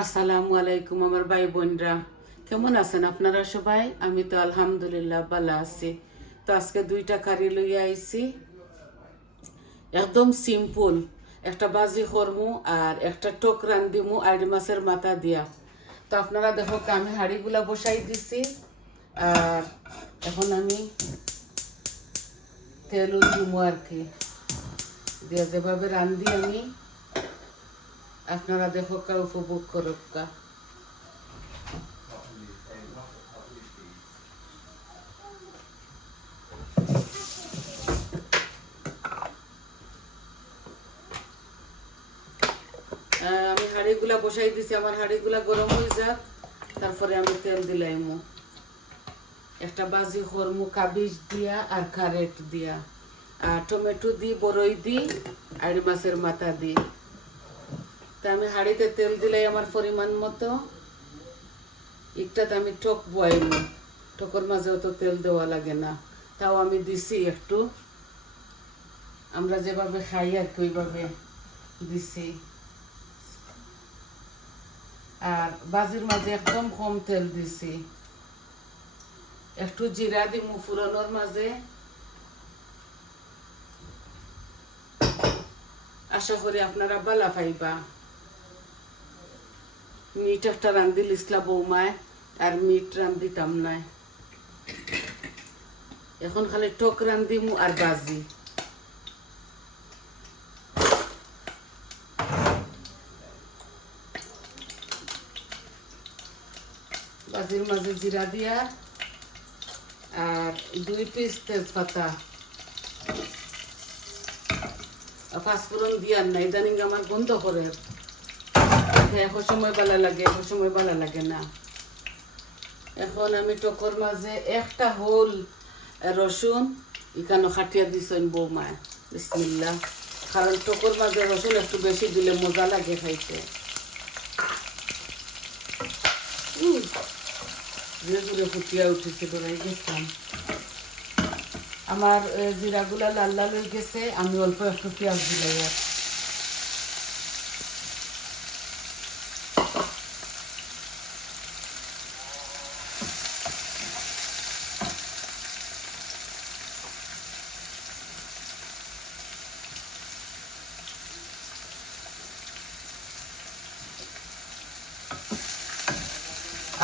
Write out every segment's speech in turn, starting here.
আসসালামু আলাইকুম আমার ভাই বোনরা, কেমন আছেন আপনারা সবাই? আমি তো আলহামদুলিল্লাহ ভালো আছি। তো আজকে দুইটা কারি লইয়া আইছি, একদম সিম্পল। একটা বাজি করমু আর একটা টক রান্ধিমু আইড় মাছের মাথা দিয়া। তো আপনারা দেখো আমি হাঁড়িগুলা বসাই দিছি, আর এখন আমি তেল দিমু আর কি দিয়া, যেভাবে রান্ধি আমি, আপনারা দেখো কা উপভোগ করো কা। আমি হাঁড়িগুলা বসাই দিছি, আমার হাঁড়িগুলা গরম হয়ে যাক, তারপরে আমি তেল দিলাইমু। একটা বাজি করমু কাবিজ দিয়া আর কারেট দিয়া, আর টমেটো দি, বড়ই দি, আর মাছের মাথা দি। তা আমি হাঁড়িতে তেল দিলাই আমার পরিমাণ মতো। একটাতে আমি টক বয়াইমু, টকের মাঝেও তো তেল দেওয়া লাগে না, তাও আমি দিছি একটু, আমরা যেভাবে খাই আর কি ওইভাবে দিছি। আর বাজির মাঝে একদম কম তেল দিছি, একটু জিরা দিমু ফুরনোর মাঝে। আশা করি আপনারা বালা পাইবা। মিট একটা রান্ধি লিসলা বৌমায়, আর মিট রান্ধিতাম নাই, এখন খালি টক রান্ধিমু আর বাজি। বাজির মাঝে জিরা দিয়া আর 2 পিস তেজপাতা, পাঁচফোড়ন দিয়ার না, ইদানিং আমার বন্ধ করে, এখন সময় ভালো লাগে, এখন সময় ভালো লাগে না। এখন আমি টকর মাঝে একটা হোল রসুন এখানে খাটিয়া দিছেন বৌমায়, বিসমিল্লাহ। কারণ টকর মাঝে রসুন একটু বেশি দিলে মজা লাগে খাইতে। ধীরে ধীরে ফুটিয়া উঠেছে, ধরাই গেছিলাম। আমার জিরাগুলা লাল লাল হয়ে গেছে, আমি অল্প একটু পেঁয়াজ দিলাই।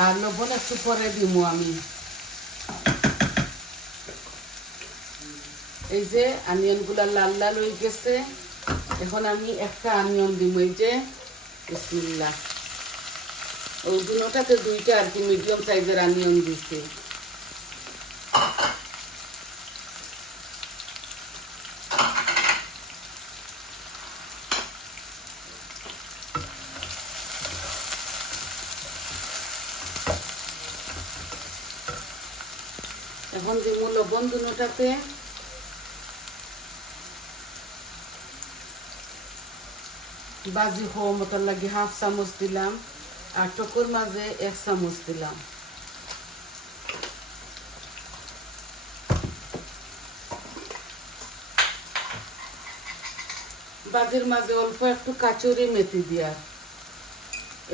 আর লবণ একটু পরে দিমু আমি। এই যে অনিয়নগুলা লাল লাল হয়ে গেছে, এখন আমি একটা অনিয়ন দিব, এই যে বিসমিল্লাহ। ওই দুটাতে দুইটা আর কি মিডিয়াম সাইজের অনিয়ন দিছি। এখন দিব লবণ দুটাতে, বাজি হওয়া মতন লাগে 1/2 চামচ দিলাম, আর টকর মাঝে 1 চামচ দিলাম। বাজির মাঝে অল্প একটু কাচুরি মেথি দিয়া,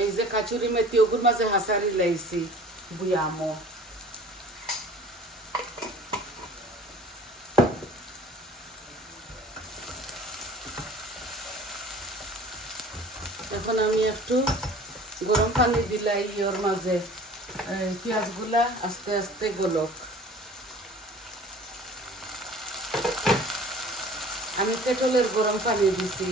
এই যে কাচুরি মেথি ওগুর মাঝে হাসারি লাইছি বুয়ামো। এখন আমি একটু গরম পানি দিলাই ওর মাঝে, পেঁয়াজগুলা আস্তে আস্তে গলক। আমি কেটলের গরম পানি দিছি।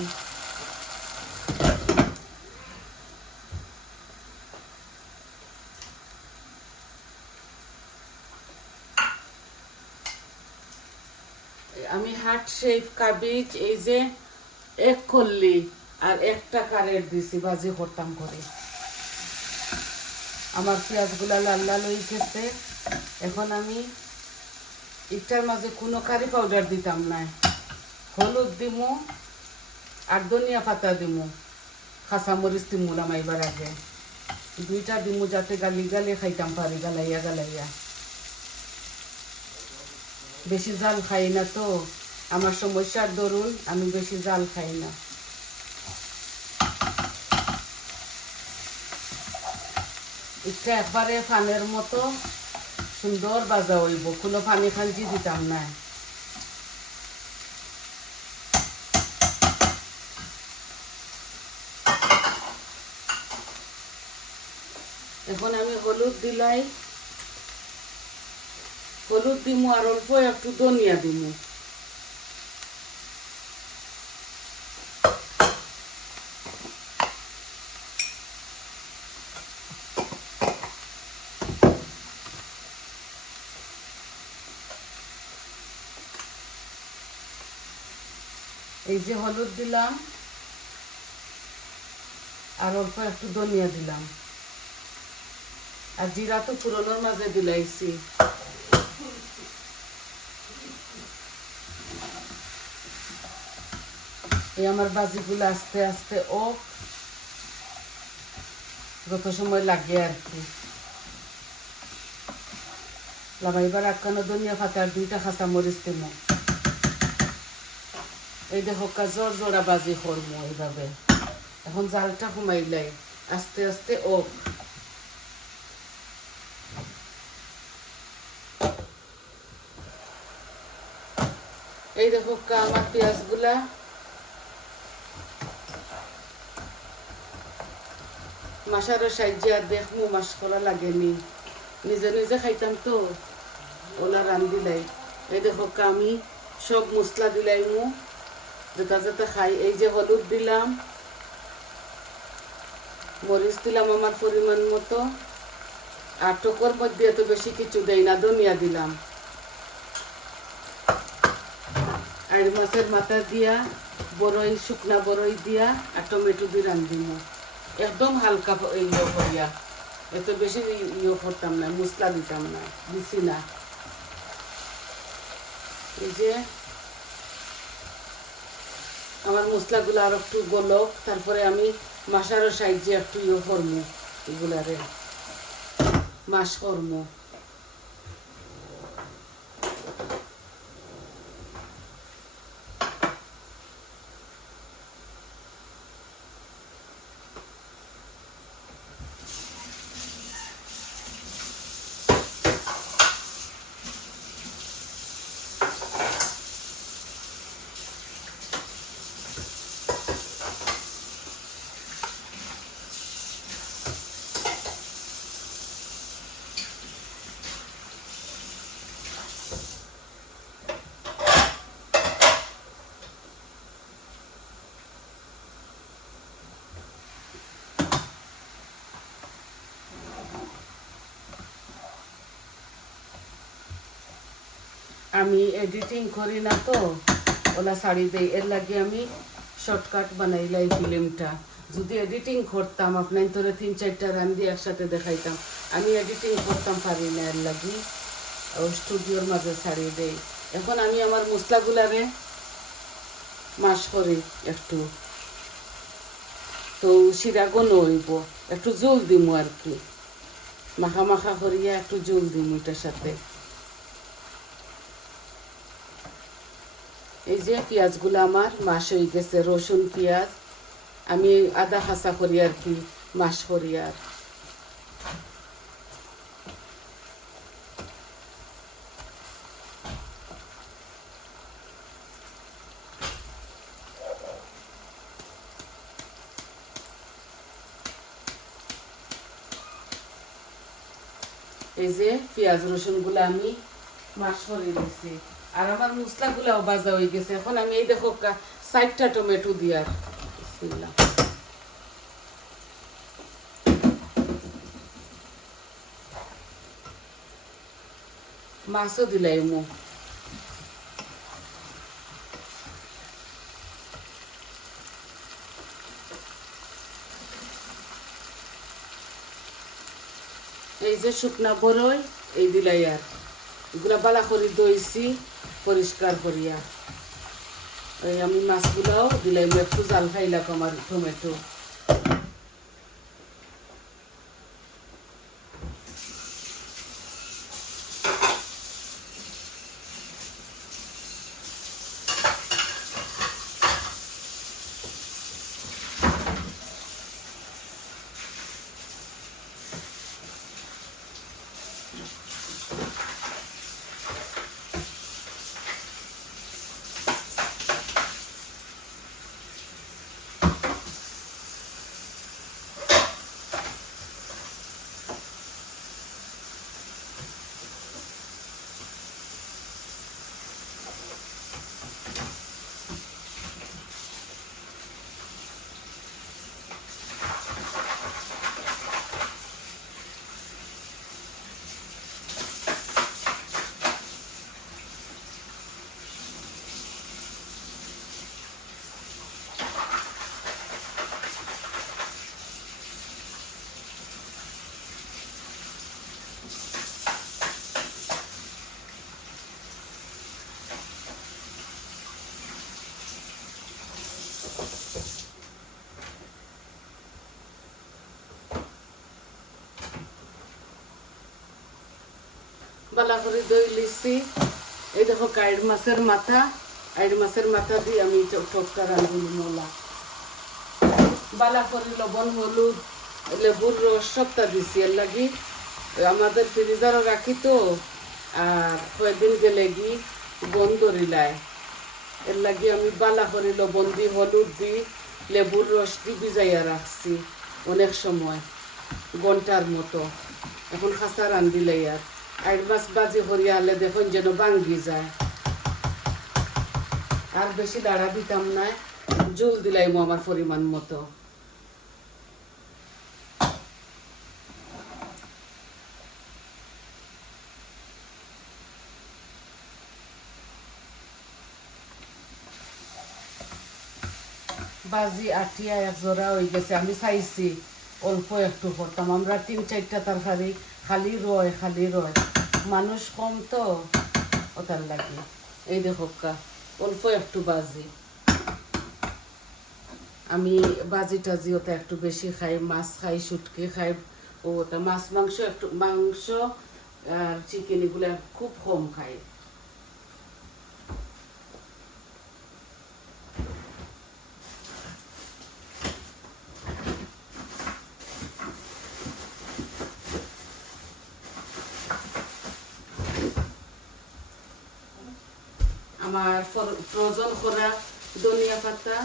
আমি হার্ট শেপ কাবিজ, এই যে 1 কল্লি আর একটা কারেট দিছি বাজি করতাম করে। আমার পেঁয়াজগুলা লাল লাল হয়ে গেছে, এখন আমি এটার মাঝে কোনো কারি পাউডার দিতাম না, হলুদ দিমু আর ধনিয়া পাতা দিমু, কাঁচামরিচ দিমু নামাইবার আগে, দুইটা দিমু যাতে গালি গালে খাইতাম পারি, গালাইয়া গালাইয়া। বেশি জাল খাই না তো, আমার সমস্যার দরুন আমি বেশি জাল খাই না। এটা একবারে ফানের মতো সুন্দর ভাজা হইব, কোনো পানি খাঞ্চি দিতাম না। এখন আমি হলুদ দিলাই, হলুদ দিমু আর অল্প একটু ধনিয়া দিমু। এই যে হলুদ দিলাম আর অল্প একটু ধনিয়া দিলাম, আর জিরা তো পুরনোর মাঝে দিলাইছি। এই আমার বাজিগুলো আস্তে আস্তে যত সময় লাগে আর কি। লাগাইবার আটকানো ধনিয়া পাতা আর 2টা কাঁচা মরিচ দিব। এই দেখো জোর জোড়া বাজি করবো এইভাবে। এখন জালটা কমাইলাই, আস্তে আস্তে এই দেখো আমার পেঁয়াজগুলা মাসারও সাহায্যে আর দেখমু মাস করা লাগেনি, নিজে নিজে খাইতাম তো, ওলা রান্ধিলাই। এই দেখো আমি সব মশলা দিলাইমু যেটা যেটা খাই। এই যে হলুদ দিলাম, মরিচ দিলাম আমার পরিমাণ মতো, আর টকর মধ্যে এত বেশি কিছু দেই না, ধনিয়া দিলাম। আর মাছের মাথা দিয়া বড়ই, শুকনা বড়ই দিয়া আর টমেটো দিয়ে রান্ধিম। একদম হালকা ইয়ে করিয়া, এত বেশি ইয়ে করতাম না, মশলা দিতাম না, দিছি না। এই যে আমার মশলাগুলো আর একটু গলক, তারপরে আমি মাসারও সাইজে একটু ইয়ে করবো, এগুলারে মাস করবো। আমি এডিটিং করি না তো, ওলা শাড়ি দেই, এর লাগে আমি শর্টকাট বানাইলাই ফিল্মটা। যদি এডিটিং করতাম আপনার তোরে 3-4টা রান্ধি একসাথে দেখাইতাম, আমি এডিটিং করতাম পারি না, এর লাগি স্টুডিওর মাঝে ছাড়ি দেই। এখন আমি আমার মশলাগুলারে মাশ করি একটু, তো শিরা গণ হইব, একটু জল দিমু আর কি, মাখা মাখা করিয়া একটু জল দিমু এটার সাথে। এই যে পেঁয়াজগুলো আমার মাস হয়ে গেছে, রসুন পেঁয়াজ আমি আদা হাসা করি আর কি, মাস করি। আর এই যে পেঁয়াজ রসুনগুলো আমি মাস করে দিচ্ছি, আর আমার মশলাগুলাও ভাজা হয়ে গেছে। এখন আমি এই দেখো 4টা টমেটো দিয়ার, বিসমিল্লাহ। মাছও দিলাইমু, এই যে শুকনা বড়ই এই দিলাই, আর এগুলা বালা করি দইছি পরিষ্কার করিয়া। এই আমি মাছগুলাও দিলাম, একটু জাল খাইলাম আমার টমেটো। বালা করে দই লিছি। এই দেখো কাইড মাছের মাথা, আইড মাছের মাথা দিয়ে আমি টোটকা রাঁধুনি মোলা। বালা করে লবণ হলুদ লেবুর রস সবটা দিছি। এর লাগি আমাদের ফ্রিজারও রাখি তো, আর কয়েকদিন গেলে কি বন্ধ ধরিলায়। এর লাগি আমি বালা করে লবণ দি হলুদ দি লেবুর রস দি ভিজাইয়া রাখছি অনেক সময়, ঘন্টার মতো। এখন খাসা রান্ধিলে আর আইড মাছ বাজি করিয়া আলে দেখুন যেন ভাঙ্গি যায়। আর বেশি দাঁড়া দিতাম না, জল দিলাইমো আমার পরিমাণ মতো। বাজি আটিয়া এক জোড়া হয়ে গেছে। আমি চাইছি অল্প একটু করতাম, আমরা 3-4টা তরকারি খালি রয়, মানুষ কম তো ওটার লাগে। এই দেখো অল্প একটু বাজি। আমি বাজি টাজি ওটা একটু বেশি খাই, মাছ খাই, শুটকি খাই, ওটা মাছ মাংস একটু, মাংস আর চিকেন এগুলো খুব কম খাই। আমার ফ্রোজন করা ধনিয়া পাতা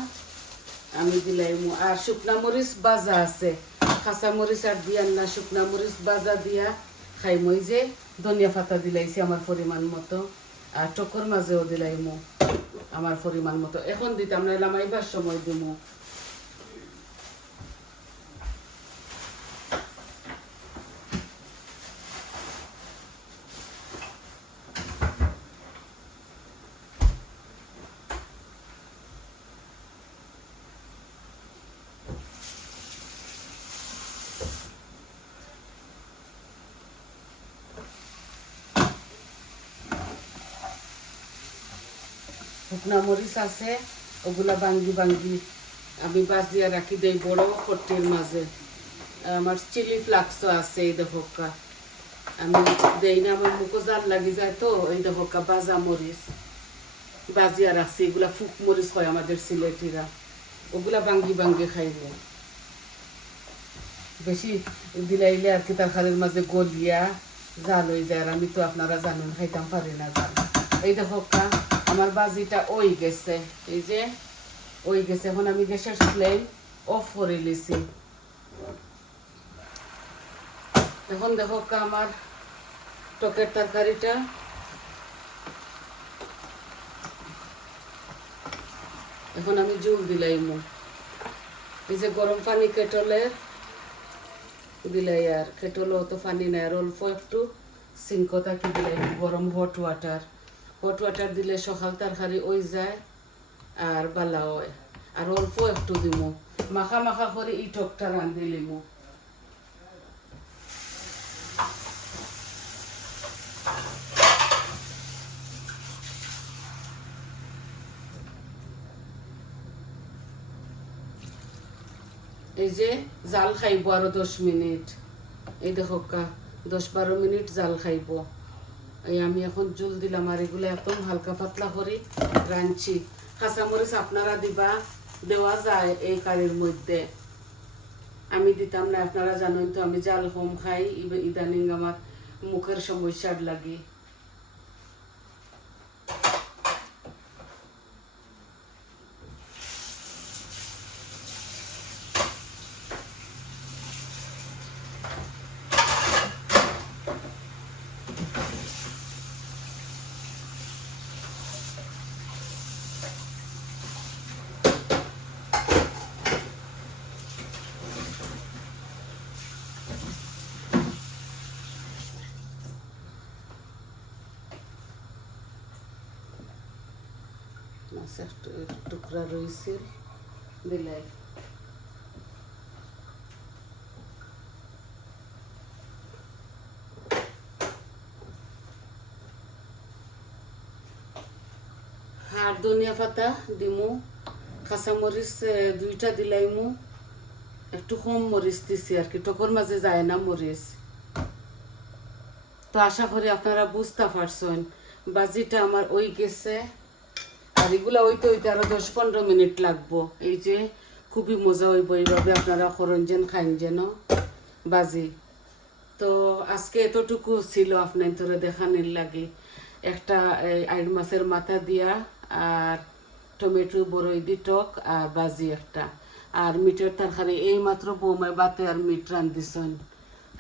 আমি দিলাইমু। আর শুকনা মরিচ বাজা আছে, কাঁচা মরিচ আর দিয়ার না, শুকনা মরিচ বাজা দিয়া খাইমু। এই যে ধনিয়া পাতা দিলাইছি আমার পরিমাণ মতো, আর টকর মাঝেও দিলাইমু আমার পরিমাণ মতো। এখন দিতাম না, লামাইবার সময় দিমু। শুকনা মরিচ আছে, ওগুলা ভাঙ্গি আমি বাজিয়া রাখি দেই বড় কট্টির মাঝে। আমার চিলি ফ্লাক্সও আছে, এই দেখো আমি দেই না, আমার মুখো জাল লাগি যায় তো। এই দেখো বাজা মরিচ বাজিয়া রাখছি, এগুলা ফুক মরিচ হয় আমাদের সিলেটিরা, ওগুলা ভাঙ্গি খাইব। বেশি দিলাইলে আর কি তরকারির মাঝে গলিয়া জাল হয়ে যায়, আর আমি তো আপনারা জানুন খাইতাম পারি না জাল। এই দেখো আমার বাজিটা ওই গেছে, এই যে ওই গেছে। এখন আমি গ্যাসের ফ্লেম অফ করে লিছি। এখন দেখো আমার টকের তরকারিটা এখন আমি জল দিলাইমু। এই যে গরম পানি কেটলের দিলাই, আর কেটলও তো পানি নাই, আর অল্প একটু সিঙ্কতা কি দিলাই গরম হট ওয়াটার দিলে সকাল তরকারি ওই যায় আর বালা হয়। আর অল্প একটু দিমু, মাখা করে ই টকটা রান্ধি লিমু। এই যে জাল খাইব আরো 10 মিনিট। এই দেখো 10-12 মিনিট জাল খাইব। এই আমি এখন জল দিলাম, আর এগুলো একদম হালকা পাতলা করে রাঁধছি। কাঁচামরিচ আপনারা দিবা, দেওয়া যায় এই কারির মধ্যে, আমি দিতাম না। আপনারা জানেন তো আমি জাল কম খাই, ইদানিং আমার মুখের সমস্যার লাগি। মাছের টুকরা রয়েছে দিলাই। আর ধনিয়া পাতা দিমু, কাঁচামরিচ 2টা দিলাইমু, একটু কম মরিচ দিছি আর কি, টকর মাঝে যায় না মরিচ। তো আশা করি আপনারা বুঝতে পারছেন বাজিটা আমার ওই গেছে আর এগুলা ওইতে ওইতে আরো 10-15 মিনিট লাগবো। এই যে খুবই মজা হইব এইভাবে আপনারা করেন যেন খাইন যেন বাজি। তো আজকে এতটুকু ছিল আপনার তোরে দেখানোর লাগে, একটা আইড় মাছের মাথা দিয়া আর টমেটো বড়ই দি টক আর বাজি একটা আর মিটের তরকারি। এই মাত্র বৌমায় বাতে আর মিট রান্ধিছেন।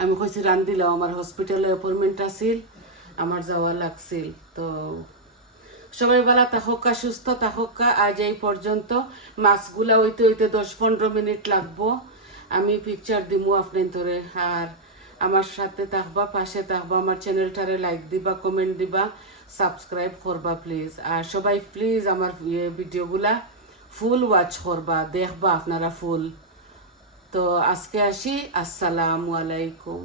আমি কইছি রান্ধিলাম, আমার হসপিটালে অ্যাপয়েন্টমেন্ট আছিল, আমার যাওয়া লাগছিল। তো সবাই ভালো থাকা, সুস্থ থাকা। আজ এই পর্যন্ত। মাছগুলা হইতে হইতে 10-15 মিনিট লাগবো। আমি পিকচার দিমু আপনার ধরে। আর আমার সাথে থাকবা, পাশে থাকবা, আমার চ্যানেলটারে লাইক দিবা, কমেন্ট দিবা, সাবস্ক্রাইব করবা প্লিজ। আর সবাই প্লিজ আমার ভিডিওগুলা ফুল ওয়াচ করবা, দেখবা আপনারা ফুল। তো আজকে আসি, আসসালামু আলাইকুম।